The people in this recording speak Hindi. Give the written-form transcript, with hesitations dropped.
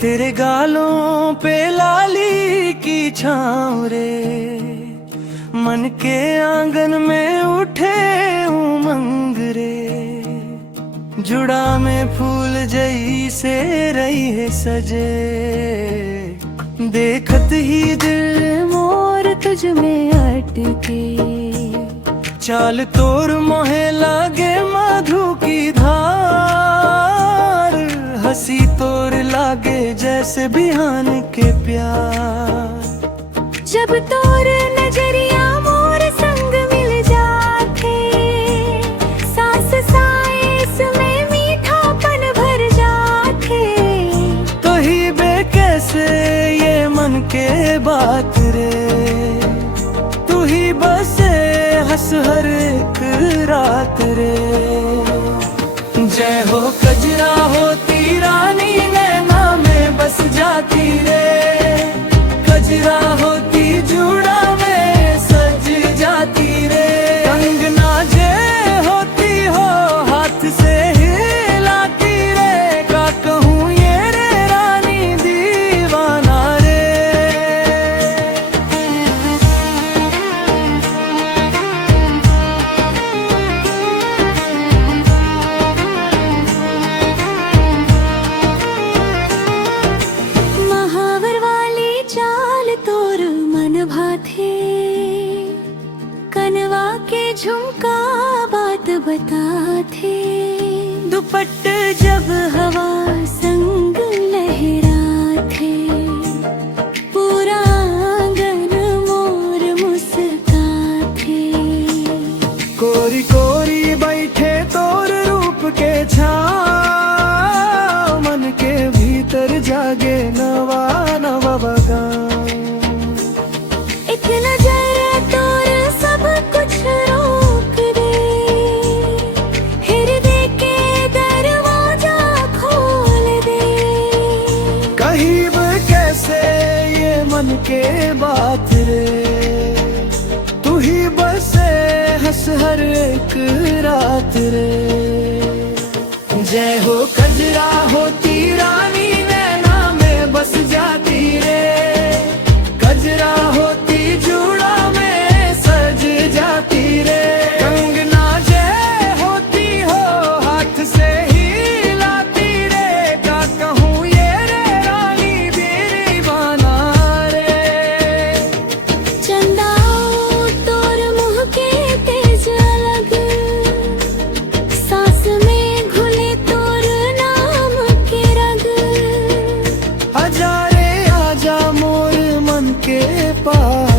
तेरे गालों पे लाली की छाँव रे, मन के आंगन में उठे उमंग रे। जुड़ा में फूल जई से रही है सजे, देखत ही दिल मोर तुझ में अटके। चाल तोर मोहे लागे मधु की धार, हंसी तोर लागे जैसे बिहान के प्यार। जब तोर नजरिया मोर संग मिल जाते, सांस सांस में मीठापन भर जाते। तो ही बे कैसे ये मन के बात रे, तू ही बसे हंस हर एक रात रे। जय हो कजरा होती रानी नैना में बस जाती रे, कजरा होती जुड़ा में सज जाती रे। कंगना जे होती हो हाथ से हिलाती रे, का कहूँ ये रे रानी दीवाना रे। महावर वाली चाल तोर मन भाथे, कनवा के झुमका बात बताथे। दुपट्टे जब हवा संग लहराथे, पूरा आंगन मोर मुस्काथे। कोरी कोरी बैठे तोर रूप के छाँव, मन के भीतर जागे नवा नवा बगान। एक नजर तोर सब कुछ रोक दे, हृदय के दरवाजा खोल दे। कहीं कैसे ये मन के बात रे, तू ही बसे हंस हर एक रात रे। जय हो कजरा होती रानी नैना में बस जाती रे, कजरा होती जुड़ा में सज जाती रे। कंगना जय होती हो हाथ से हिलाती रे, का कहूँ ये रे रानी दीवाना रे। चंदा तोर मुँह के तेज अलग, सांस में घुले तोर नाम के रग। आजा रे आजा मोर मन के पास,